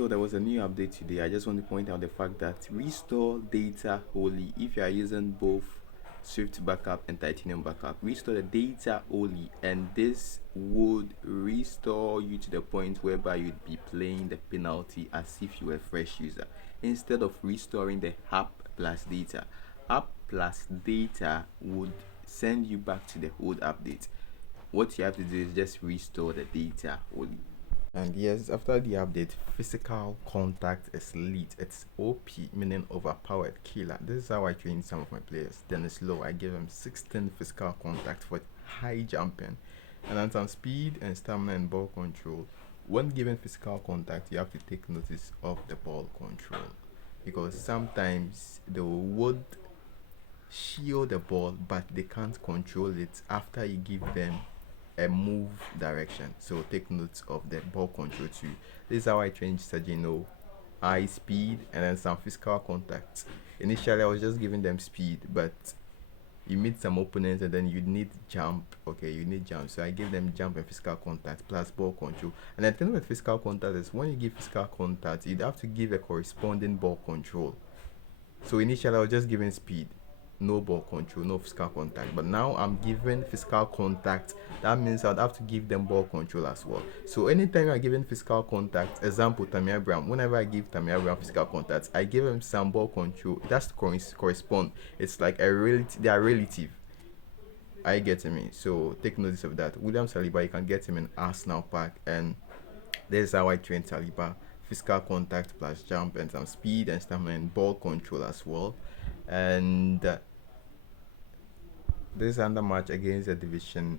So there was a new update today. I just want to point out the fact that restore data wholly. If you are using both Swift backup and Titanium backup, restore the data wholly, and this would restore you to the point whereby you'd be playing the penalty as if you were a fresh user, instead of restoring the app plus data. App plus data would send you back to the old update. What you have to do is just restore the data wholly. And yes, after the update, physical contact is lit. It's OP, meaning overpowered killer. This is how I train some of my players. Then it's low. I give them 16 physical contact for high jumping, and then some speed and stamina and ball control. When given physical contact, you have to take notice of the ball control, because sometimes they would shield the ball, but they can't control it after you give them a move direction. So take note of the ball control too. This is how I trained Sajino. High speed and then some physical contact. Initially I was just giving them speed, but you meet some opponents and then you need jump. Okay, you need jump, so I give them jump and physical contact plus ball control. And the thing with physical contact is when you give physical contact, you'd have to give a corresponding ball control. So initially I was just giving speed, no ball control, no physical contact, but now I'm giving physical contact. That means I'd have to give them ball control as well. So anytime I'm giving physical contact, example Tammy Abraham, whenever I give Tammy Abraham physical contact, I give him some ball control. It has to correspond. It's like a relative. They are relative. I get me. So take notice of that. William Saliba, you can get him in Arsenal Park, and this is how I train Saliba. Physical contact plus jump and some speed and stamina and ball control as well. And this is another match against a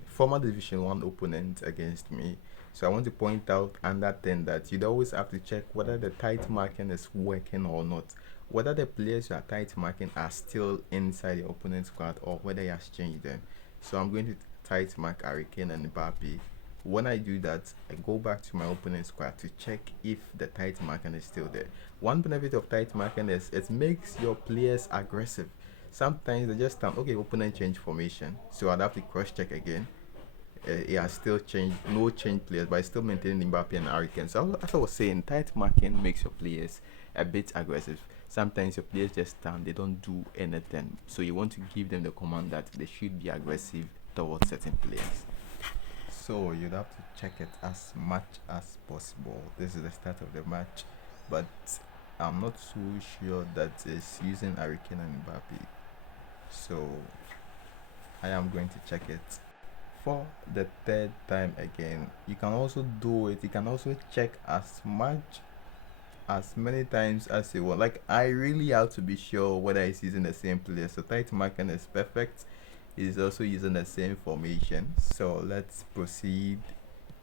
former division 1 opponent against me. So I want to point out another thing, that you'd always have to check whether the tight marking is working or not, whether the players you are tight marking are still inside the opponent's squad, or whether he has changed them. So I'm going to tight mark Hurricane and Mbappe. When I do that, I go back to my opponent's squad to check if the tight marking is still there. One benefit of tight marking is it makes your players aggressive. Sometimes they just stand, okay, opponent change formation, so I'd have to cross check again. It has still changed, no change players, but it's still maintaining Mbappe and Hurricane. So as I was saying, tight marking makes your players a bit aggressive. Sometimes your players just stand, they don't do anything, so you want to give them the command that they should be aggressive towards certain players. So you'd have to check it as much as possible. This is the start of the match, but I'm not so sure that it's using Hurricane and Mbappe, so I am going to check it for the third time again. You can also do it, you can also check as many times as you want. Like, I really have to be sure whether it's using the same player. So tight marking is perfect, is also using the same formation. So let's proceed.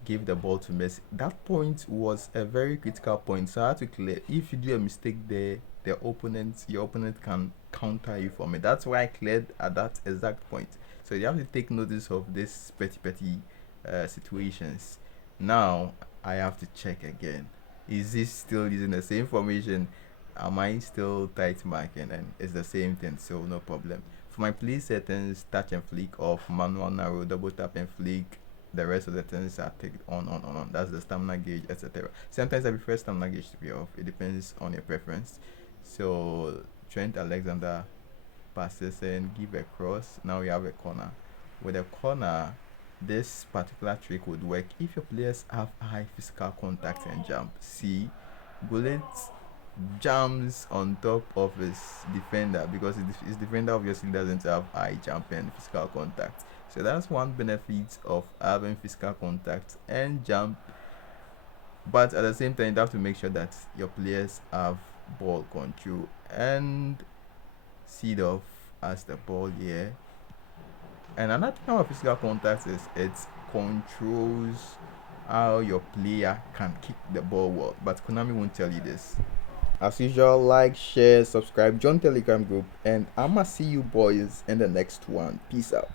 Give the ball to Messi. That point was a very critical point, so I had to clear. If you do a mistake there, your opponent can counter you from it. That's why I cleared at that exact point. So you have to take notice of this petty situations. Now I have to check again. Is this still using the same formation? Am I still tight marking? And it's the same thing, so no problem. For my play settings, touch and flick off, manual narrow, double tap and flick. The rest of the things are taken on. That's the stamina gauge, etc. Sometimes I prefer stamina gauge to be off. It depends on your preference. So Trent Alexander passes and give a cross. Now we have a corner. With a corner, this particular trick would work if your players have high physical contact and jump. See, Bullet jumps on top of his defender, because his defender obviously doesn't have high jump and physical contact. So that's one benefit of having physical contact and jump, but at the same time you have to make sure that your players have ball control. And seed off as the ball here. And another thing about physical contact is it controls how your player can kick the ball well, but Konami won't tell you this. As usual, like, share, subscribe, join Telegram group, and I'ma see you boys in the next one. Peace out.